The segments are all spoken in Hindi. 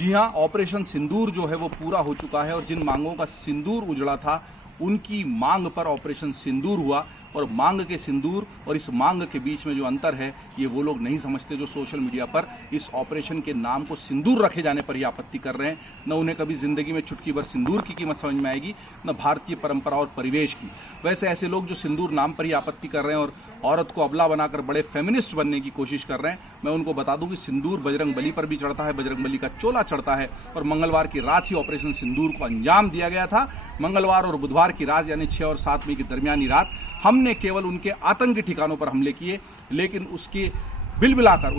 जी हाँ, ऑपरेशन सिंदूर जो है वो पूरा हो चुका है और जिन मांगों का सिंदूर उजड़ा था उनकी मांग पर ऑपरेशन सिंदूर हुआ। और मांग के सिंदूर और इस मांग के बीच में जो अंतर है ये वो लोग नहीं समझते जो सोशल मीडिया पर इस ऑपरेशन के नाम को सिंदूर रखे जाने पर ही आपत्ति कर रहे हैं। न उन्हें कभी जिंदगी में चुटकी भर सिंदूर की कीमत समझ में आएगी, न भारतीय परंपरा और परिवेश की। वैसे ऐसे लोग जो सिंदूर नाम पर ही आपत्ति कर रहे हैं और औरत को अबला बनाकर बड़े फेमिनिस्ट बनने की कोशिश कर रहे हैं, मैं उनको बता दूं कि सिंदूर बजरंग बली पर भी चढ़ता है, बजरंग बली का चोला चढ़ता है। और मंगलवार की रात ही ऑपरेशन सिंदूर को अंजाम दिया गया था। मंगलवार और बुधवार की रात यानी 6 और 7 मई की दरमियानी रात हमने केवल उनके आतंकी ठिकानों पर हमले किए, लेकिन उसके बिलबिलाकर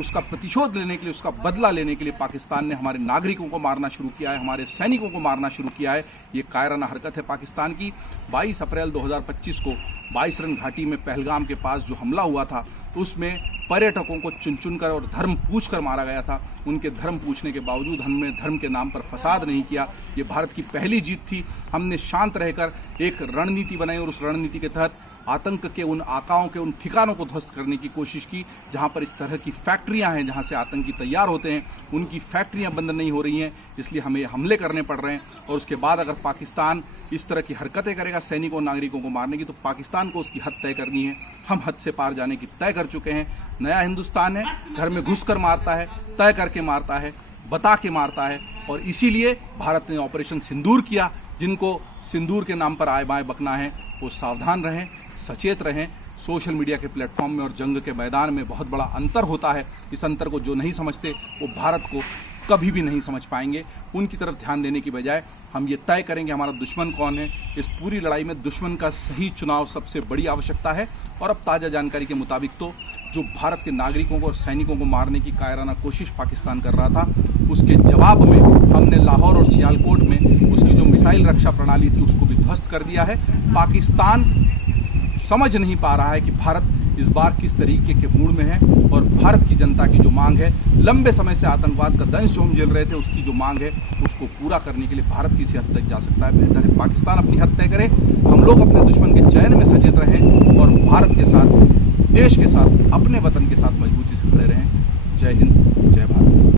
उसका प्रतिशोध लेने के लिए, उसका बदला लेने के लिए पाकिस्तान ने हमारे नागरिकों को मारना शुरू किया है, हमारे सैनिकों को मारना शुरू किया है। ये कायराना हरकत है पाकिस्तान की। 22 अप्रैल 2025 को 22 रन घाटी में पहलगाम के पास जो हमला हुआ था उसमें पर्यटकों को चुन चुन कर और धर्म पूछ कर मारा गया था। उनके धर्म पूछने के बावजूद हमने धर्म के नाम पर फसाद नहीं किया। ये भारत की पहली जीत थी। हमने शांत रहकर एक रणनीति बनाई और उस रणनीति के तहत आतंक के उन आकाओं के उन ठिकानों को ध्वस्त करने की कोशिश की जहां पर इस तरह की फैक्ट्रियां हैं, जहां से आतंकी तैयार होते हैं। उनकी फैक्ट्रियां बंद नहीं हो रही हैं, इसलिए हमें हमले करने पड़ रहे हैं। और उसके बाद अगर पाकिस्तान इस तरह की हरकतें करेगा सैनिकों और नागरिकों को मारने की, तो पाकिस्तान को उसकी हद तय करनी है। हम हद से पार जाने की तय कर चुके हैं। नया हिंदुस्तान है, घर में घुस कर मारता है, तय करके मारता है, बता के मारता है। और इसीलिए भारत ने ऑपरेशन सिंदूर किया। जिनको सिंदूर के नाम पर आए बाएं बकना है वो सावधान रहें, सचेत रहें। सोशल मीडिया के प्लेटफॉर्म में और जंग के मैदान में बहुत बड़ा अंतर होता है। इस अंतर को जो नहीं समझते वो भारत को कभी भी नहीं समझ पाएंगे। उनकी तरफ ध्यान देने की बजाय हम ये तय करेंगे हमारा दुश्मन कौन है। इस पूरी लड़ाई में दुश्मन का सही चुनाव सबसे बड़ी आवश्यकता है। और अब ताज़ा जानकारी के मुताबिक तो जो भारत के नागरिकों को और सैनिकों को मारने की कायराना कोशिश पाकिस्तान कर रहा था, उसके जवाब में हमने लाहौर और सियालकोट में उसकी जो मिसाइल रक्षा प्रणाली थी उसको भी ध्वस्त कर दिया है। पाकिस्तान समझ नहीं पा रहा है कि भारत इस बार किस तरीके के मूड में है। और भारत की जनता की जो मांग है, लंबे समय से आतंकवाद का दंश जो हम झेल रहे थे, उसकी जो मांग है उसको पूरा करने के लिए भारत किसी हद तक जा सकता है। बेहतर है पाकिस्तान अपनी हद तय करे, हम लोग अपने दुश्मन के चयन में सचेत रहें और भारत के साथ, देश के साथ, अपने वतन के साथ मजबूती से खड़े रहें। जय हिंद।